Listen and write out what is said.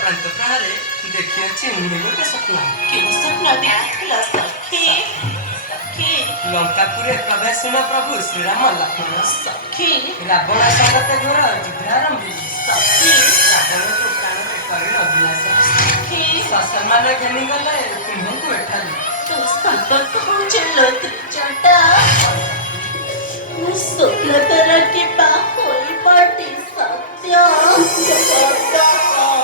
ପ୍ରାନ୍ତ ପ୍ରାଣରେ ଦେଖିଅଛି ମୁହେ ଗୋଟେ ସ୍ୱପ୍ନ। କେଉଁ ସ୍ୱପ୍ନ ଦେଖିଥିଲ ସଖୀ? ସଖୀ ଲଙ୍କାପୁରେ ପ୍ରବେଶନ ପ୍ରଭୁ ଶ୍ରୀରାମ ଲକ୍ଷ୍ମଣ ସଖୀ ରାବଣ ସଙ୍ଗତେ ଘୋର ଯୁଦ୍ଧ ଆରମ୍ଭ। ସଖୀ ରାବଣକୁ ପ୍ରାଣରେ କରିଣ ବିନାଶ। ସଖୀ ସସମ୍ମାନ ଘେନି ଗଲେ କୁମ୍ଭଙ୍କୁ ଏଠାରୁ। ତୁ ସତର୍କ ହଉଚିଲ ତ୍ରିଜଟା। ସ୍ୱପ୍ନ ତୋର କିବା ହୋଇପାଟି ସତ୍ୟ।